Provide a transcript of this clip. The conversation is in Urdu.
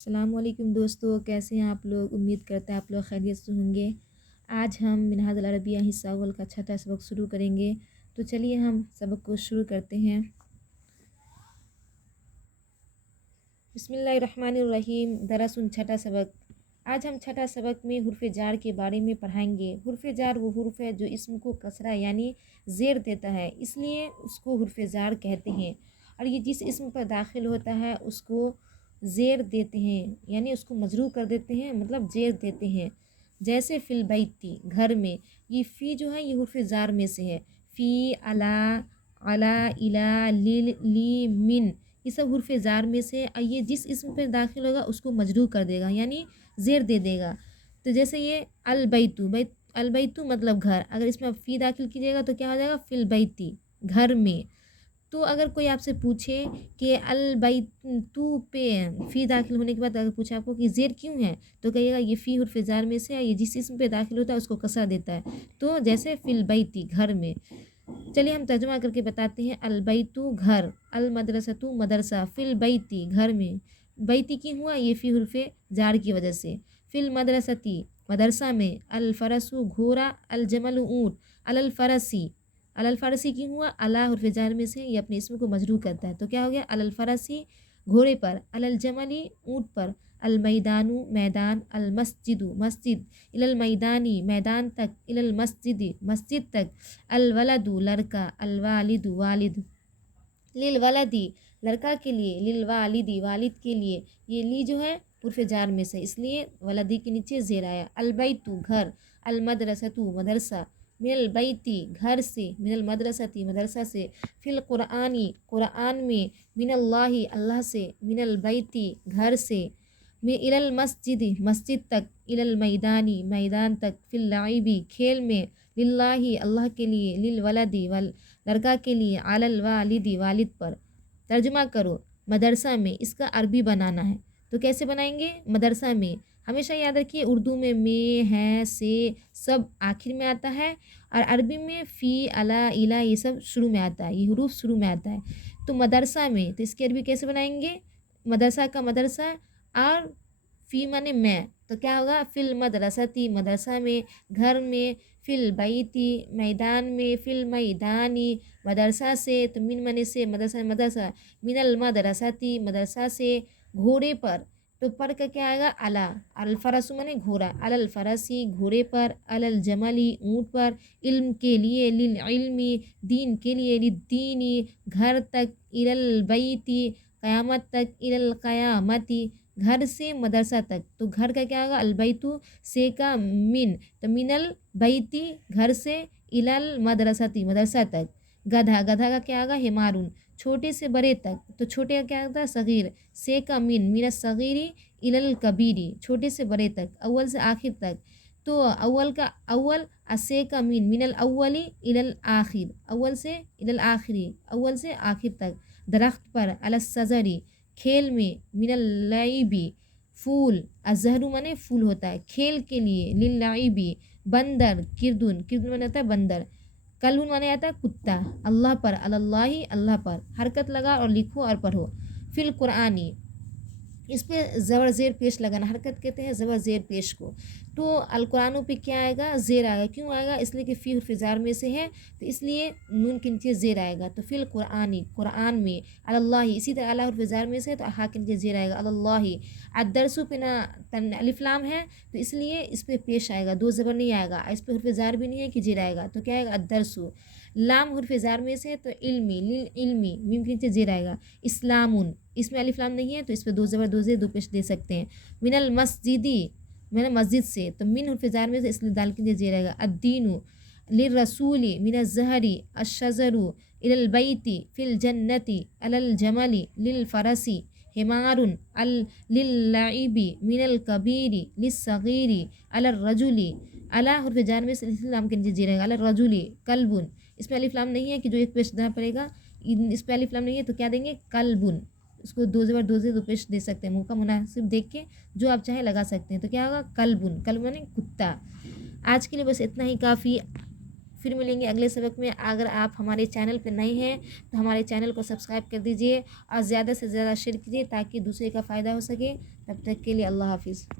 السلام علیکم دوستو، کیسے ہیں آپ لوگ؟ امید کرتے ہیں آپ لوگ خیریت سے ہوں گے۔ آج ہم منہاج العربیہ حصہ اول کا چھٹا سبق شروع کریں گے، تو چلیے ہم سبق کو شروع کرتے ہیں۔ بسم اللہ الرحمن الرحیم۔ درس چھٹا سبق۔ آج ہم چھٹا سبق میں حرف جار کے بارے میں پڑھائیں گے۔ حرف جار وہ حرف ہے جو اسم کو کسرہ یعنی زیر دیتا ہے، اس لیے اس کو حرف جار کہتے ہیں، اور یہ جس اسم پر داخل ہوتا ہے اس کو زیر دیتے ہیں، یعنی اس کو مجرور کر دیتے ہیں، مطلب زیر دیتے ہیں۔ جیسے فی البیتی، گھر میں، یہ فی جو ہے یہ حرف جار میں سے ہے۔ فی، علا، علا، الا، لی، من، یہ سب حرف جار میں سے، اور یہ جس اسم پہ داخل ہوگا اس کو مجرور کر دے گا، یعنی زیر دے دے گا۔ تو جیسے یہ البیتو، البیتو مطلب گھر، اگر اس میں فی داخل کیجیے گا تو کیا ہو جائے گا؟ فی البیتی، گھر میں۔ تو اگر کوئی آپ سے پوچھے کہ البیتو پہ فی داخل ہونے کے بعد اگر پوچھے آپ کو کہ زیر کیوں ہے، تو کہیے گا یہ فی حرف جار میں سے ہے، یہ جس اسم پہ داخل ہوتا ہے اس کو کسرہ دیتا ہے۔ تو جیسے فی البیتی، گھر میں۔ چلیے ہم ترجمہ کر کے بتاتے ہیں۔ البیتو، گھر، المدرسۃ، مدرسہ، فی البیتی، گھر میں۔ بیتی کیوں ہوا؟ یہ فی حرف جار کی وجہ سے۔ فی المدرستی، مدرسہ میں۔ الفرس، گھوڑا، الجمل، اونٹ، الفرسی، الفرسی کیوں ہوا؟ الا حرف جار میں سے، یہ اپنے اسم کو مجرور کرتا ہے، تو کیا ہو گیا؟ الفرسی، گھوڑے پر۔ الجملی، اونٹ پر۔ المیدان، میدان۔ المسجد، مسجد۔ المیدانی، میدان تک۔ المسجد، مسجد تک۔ الولد، لڑکا۔ الوالد، والد۔ للولدی، لڑکا کے لیے۔ للوالدی، والد کے لیے۔ یہ لی جو ہے حرف جار میں سے، اس لیے ولدی کے نیچے زیر آیا۔ البیتو، گھر۔ المدرسۃ، مدرسہ۔ من البیتی، گھر سے۔ من المدرستی، مدرسہ سے۔ فی القرآنی، قرآن میں۔ من اللہ، اللہ سے۔ من البیتی، گھر سے۔ الی المسجد، مسجد تک۔ الی المیدانی، میدان تک۔ فی اللعب، کھیل میں۔ للہ، اللہ کے لیے۔ للولدی، لڑکا کے لیے۔ علی الوالد، والد پر۔ ترجمہ کرو۔ مدرسہ میں، اس کا عربی بنانا ہے، تو کیسے بنائیں گے؟ مدرسہ میں، ہمیشہ یاد رکھیے اردو میں ہے، سے، سب آخر میں آتا ہے، اور عربی میں فی، علا، الا، یہ سب شروع میں آتا ہے، یہ حروف شروع میں آتا ہے۔ تو مدرسہ میں، تو اس کی عربی کیسے بنائیں گے؟ مدرسہ کا مدرسہ، اور فی مانے میں، تو کیا ہوگا؟ فی المدرستی، مدرسہ میں۔ گھر میں۔ فی البیتی، میدان میں۔ فی المیدانی، مدرسہ سے، تو من مانے سے، مدرسہ مدرسہ۔ من المدرستی، مدرسہ سے۔ گھوڑے پر، تو پر کا کیا آئے گا؟ علا۔ الفرس مانے گھوڑا۔ علی الفرسی، گھوڑے پر۔ علی الجملی، اونٹ پر۔ علم کے لیے۔ للعلمی، دین کے لیے۔ للدینی، گھر تک۔ الی البیتی، قیامت تک۔ الی القیامتی، گھر سے مدرسہ تک۔ تو گھر کا کیا ہوگا؟ البیتو، سے کا من، تو من البیتی، گھر سے۔ الی المدرستی، مدرسہ تک۔ گدھا، گدھا کا کیا ہوگا؟ حمارون، چھوٹے سے بڑے تک، تو چھوٹے کا کیا ہوتا ہے؟ صغیر، سے کا من الصغیری الی الکبیری، چھوٹے سے بڑے تک، اول سے آخر تک۔ تو اول کا اول، سے کا من الاولی الی الآخر، اول سے الی الآخری، اول سے آخر تک۔ درخت پر۔ علی الشجری، کھیل میں۔ من اللعب، پھول۔ الزہر مانے پھول ہوتا ہے، کھیل کے لیے۔ للعب، بندر۔ کردن، کردن مانے ہوتا ہے بندر۔ کلب مانے آتا ہے کتا۔ اللہ پر۔ اللہ، اللہ پر، حرکت لگا اور لکھو اور پڑھو۔ فی القرآنی، اس پہ زبر زیر پیش لگانا، حرکت کہتے ہیں زبر زیر پیش کو۔ تو القرآنوں پہ کیا آئے گا؟ زیر آئے گا۔ کیوں آئے گا؟ اس لیے کہ فی حرف جار میں سے ہے، تو اس لیے نون کے نیچے زیر آئے گا، تو فی القرآنی، قرآن میں۔ اللہ، اسی طرح اللہ حرف جار میں سے ہے تو ہا کے نیچے زیر آئے گا، اللہ۔ الدرس پہ نا الف لام ہے، تو اس لیے اس پہ پیش آئے گا، دو زبر نہیں آئے گا، اس پہ حرف جار بھی نہیں ہے کہ زیر آئے گا، تو کیا آئے گا؟ الدرس۔ لام حرف جار میں سے ہے تو علمی، للعلمی، میم کے نیچے زیر آئے گا۔ اسلامن، اس میں الف لام نہیں ہے تو اس پہ دو زبر، دو زیر، دو پیش دے سکتے ہیں۔ من المسجدی، من مسجد سے، تو من حرف جار میں سے، اس لیے دال کے نیچے زیر آئے گا۔ الدین، للرسول، من الزہر، الشجر، الی البیت، فی الجنت، علی الجمل، للفرس، حمار، للعب، من الکبیر، للصغیر، علی الرجل، علی حرف جار میں سے، اس لیے لام کے نیچے زیر آئے گا۔ علی الرجل، کلب، اس میں الف لام نہیں ہے کہ جو ایک پیش دینا پڑے گا، اس پہ الف لام نہیں ہے تو کیا دیں گے؟ کلبن، اس کو دو زبر، دو زیر، دو پیش دے سکتے ہیں، منہ کا مناسب دیکھ کے جو آپ چاہیں لگا سکتے ہیں، تو کیا ہوگا؟ کلبن، کلب یعنی کتا۔ آج کے لیے بس اتنا ہی کافی۔ پھر ملیں گے اگلے سبق میں۔ اگر آپ ہمارے چینل پہ نئے ہیں تو ہمارے چینل کو سبسکرائب کر دیجئے اور زیادہ سے زیادہ شیئر کیجئے تاکہ دوسرے کا فائدہ ہو سکے۔ تب تک کے لیے اللہ حافظ۔